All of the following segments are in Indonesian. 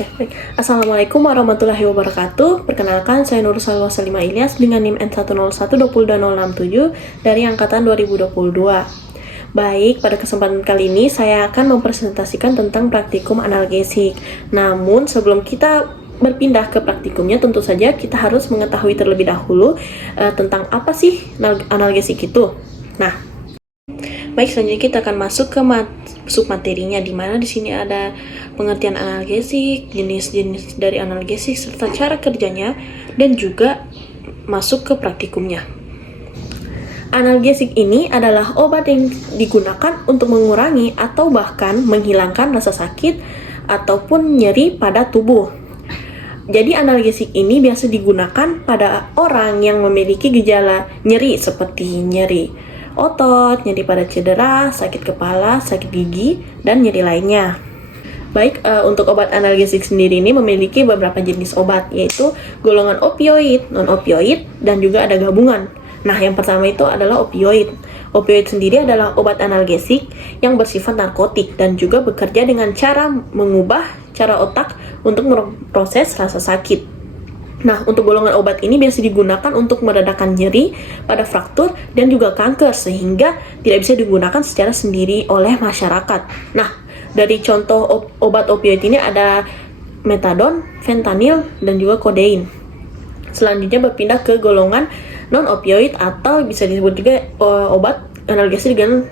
Oke, baik. Assalamualaikum warahmatullahi wabarakatuh. Perkenalkan, saya Nur Salwa Salimah Ilyas dengan NIM N101202067 dari angkatan 2022. Baik, pada kesempatan kali ini saya akan mempresentasikan tentang praktikum analgesik. Namun, sebelum kita berpindah ke praktikumnya, tentu saja kita harus mengetahui terlebih dahulu tentang apa sih analgesik itu. Nah, baik, selanjutnya kita akan masuk ke submaterinya, di mana di sini ada pengertian analgesik, jenis-jenis dari analgesik, serta cara kerjanya, dan juga masuk ke praktikumnya. Analgesik ini adalah obat yang digunakan untuk mengurangi atau bahkan menghilangkan rasa sakit ataupun nyeri pada tubuh. Jadi analgesik ini biasa digunakan pada orang yang memiliki gejala nyeri seperti nyeri otot, nyeri pada cedera, sakit kepala, sakit gigi, dan nyeri lainnya. Baik, untuk obat analgesik sendiri ini memiliki beberapa jenis obat, yaitu golongan opioid, non-opioid, dan juga ada gabungan. Nah, yang pertama itu adalah opioid. Opioid sendiri adalah obat analgesik yang bersifat narkotik dan juga bekerja dengan cara mengubah cara otak untuk memproses rasa sakit. Nah, untuk golongan obat ini biasa digunakan untuk meredakan nyeri pada fraktur dan juga kanker, sehingga tidak bisa digunakan secara sendiri oleh masyarakat. Nah, dari contoh obat opioid ini ada metadon, fentanyl, dan juga kodein. Selanjutnya berpindah ke golongan non-opioid atau bisa disebut juga obat analgesik dengan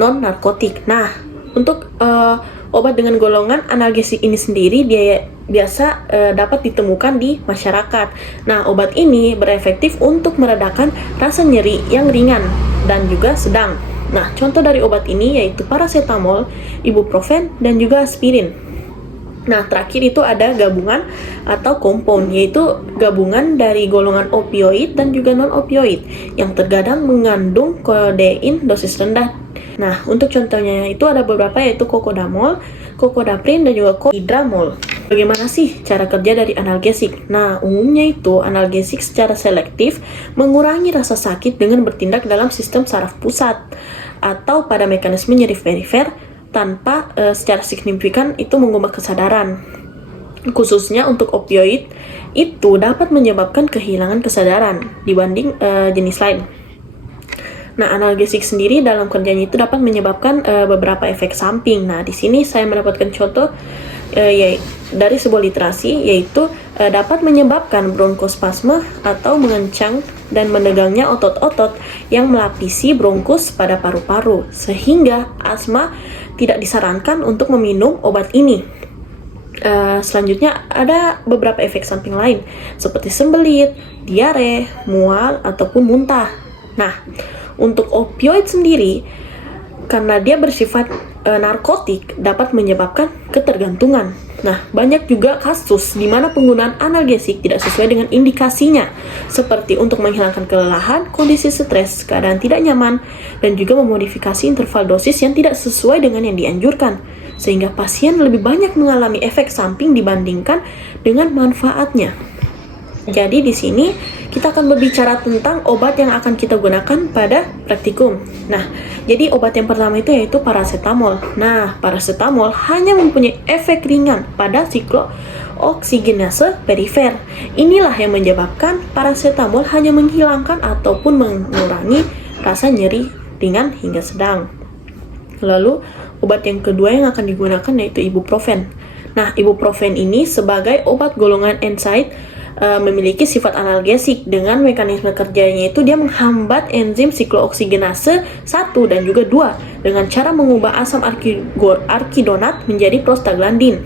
non-narkotik. Nah, untuk obat dengan golongan analgesik ini sendiri dia biasa dapat ditemukan di masyarakat. Nah, obat ini berefektif untuk meredakan rasa nyeri yang ringan dan juga sedang. Nah, contoh dari obat ini yaitu paracetamol, ibuprofen, dan juga aspirin. Nah, terakhir itu ada gabungan atau compound, yaitu gabungan dari golongan opioid dan juga non-opioid yang terkadang mengandung kodein dosis rendah. Nah, untuk contohnya itu ada beberapa, yaitu kokodamol, kokodaprin, dan juga kohidramol. Bagaimana sih cara kerja dari analgesik? Nah, umumnya itu analgesik secara selektif mengurangi rasa sakit dengan bertindak dalam sistem saraf pusat atau pada mekanisme nyeri perifer tanpa secara signifikan itu mengubah kesadaran. Khususnya untuk opioid itu dapat menyebabkan kehilangan kesadaran dibanding jenis lain. Nah, analgesik sendiri dalam kerjanya itu dapat menyebabkan beberapa efek samping. Nah, di sini saya mendapatkan contoh dari sebuah literasi, yaitu dapat menyebabkan bronkospasme atau mengencang dan menegangnya otot-otot yang melapisi bronkus pada paru-paru, sehingga asma tidak disarankan untuk meminum obat ini. Selanjutnya ada beberapa efek samping lain seperti sembelit, diare, mual, ataupun muntah. Nah, untuk opioid sendiri, karena dia bersifat narkotik, dapat menyebabkan ketergantungan. Nah, banyak juga kasus di mana penggunaan analgesik tidak sesuai dengan indikasinya, seperti untuk menghilangkan kelelahan, kondisi stres, keadaan tidak nyaman, dan juga memodifikasi interval dosis yang tidak sesuai dengan yang dianjurkan, sehingga pasien lebih banyak mengalami efek samping dibandingkan dengan manfaatnya. Jadi di sini kita akan berbicara tentang obat yang akan kita gunakan pada praktikum. Nah, jadi obat yang pertama itu yaitu paracetamol. Nah, paracetamol hanya mempunyai efek ringan pada siklooksigenase perifer. Inilah yang menyebabkan paracetamol hanya menghilangkan ataupun mengurangi rasa nyeri ringan hingga sedang. Lalu, obat yang kedua yang akan digunakan yaitu ibuprofen. Nah, ibuprofen ini sebagai obat golongan NSAID memiliki sifat analgesik. Dengan mekanisme kerjanya itu dia menghambat enzim siklooksigenase 1 dan juga 2 dengan cara mengubah asam arkidonat menjadi prostaglandin.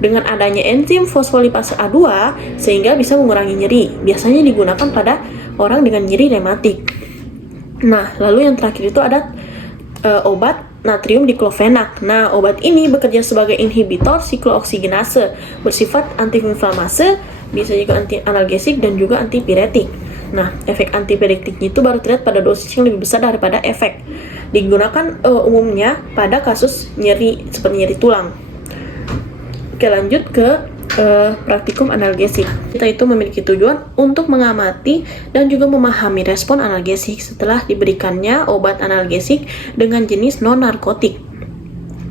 Dengan adanya enzim fosfolipase A2 sehingga bisa mengurangi nyeri. Biasanya digunakan pada orang dengan nyeri rematik. Nah, lalu yang terakhir itu ada obat natrium diklofenak. Nah, obat ini bekerja sebagai inhibitor siklooksigenase, bersifat antiinflamasi, bisa juga anti-analgesik dan juga antipiretik. Nah, efek antipiretiknya itu baru terlihat pada dosis yang lebih besar daripada efek. Digunakan umumnya pada kasus nyeri seperti nyeri tulang. Oke, lanjut ke praktikum analgesik. Kita itu memiliki tujuan untuk mengamati dan juga memahami respon analgesik setelah diberikannya obat analgesik dengan jenis non-narkotik.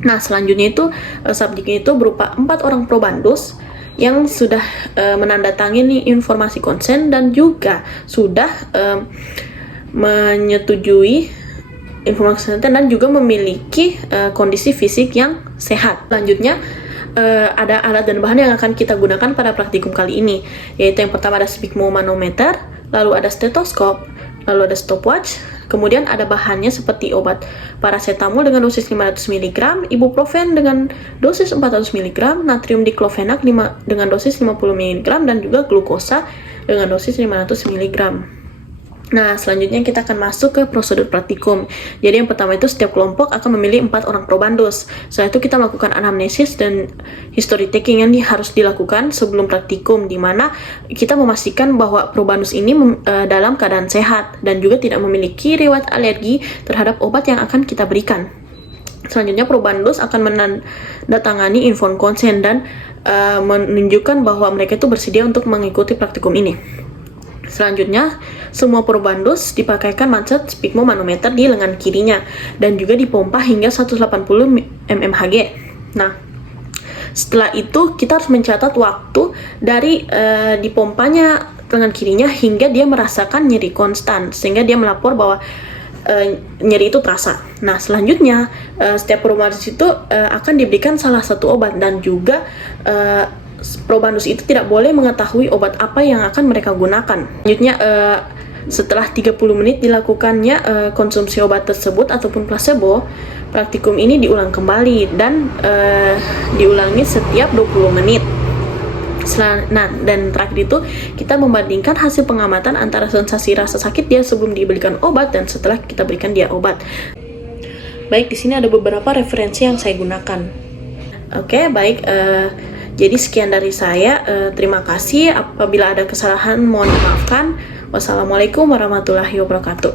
Nah, selanjutnya itu subjeknya itu berupa 4 orang probandus yang sudah menandatangani informasi konsen dan juga sudah menyetujui informasi konsen dan juga memiliki kondisi fisik yang sehat. Selanjutnya ada alat dan bahan yang akan kita gunakan pada praktikum kali ini, yaitu yang pertama ada sphygmomanometer, lalu ada stetoskop, lalu ada stopwatch, kemudian ada bahannya seperti obat paracetamol dengan dosis 500 mg, ibuprofen dengan dosis 400 mg, natrium diklofenak dengan dosis 50 mg, dan juga glukosa dengan dosis 500 mg. Nah, selanjutnya kita akan masuk ke prosedur praktikum. Jadi yang pertama itu setiap kelompok akan memilih 4 orang probandus. Setelah itu kita melakukan anamnesis dan history taking yang harus dilakukan sebelum praktikum, di mana kita memastikan bahwa probandus ini dalam keadaan sehat dan juga tidak memiliki riwayat alergi terhadap obat yang akan kita berikan. Selanjutnya probandus akan menandatangani inform consent dan menunjukkan bahwa mereka itu bersedia untuk mengikuti praktikum ini. Selanjutnya, semua probandus dipakaikan manset sphygmomanometer di lengan kirinya dan juga dipompa hingga 180 mmHg. Nah, setelah itu kita harus mencatat waktu dari dipompanya lengan kirinya hingga dia merasakan nyeri konstan, sehingga dia melapor bahwa nyeri itu terasa. Nah, selanjutnya setiap probandus itu akan diberikan salah satu obat dan juga probandus itu tidak boleh mengetahui obat apa yang akan mereka gunakan. Selanjutnya setelah 30 menit dilakukannya konsumsi obat tersebut ataupun placebo, praktikum ini diulang kembali dan diulangi setiap 20 menit. Nah, dan terakhir itu kita membandingkan hasil pengamatan antara sensasi rasa sakit dia sebelum diberikan obat dan setelah kita berikan dia obat. Baik, di sini ada beberapa referensi yang saya gunakan. Oke, baik. Jadi sekian dari saya. Terima kasih. Apabila ada kesalahan mohon dimaafkan. Wassalamualaikum warahmatullahi wabarakatuh.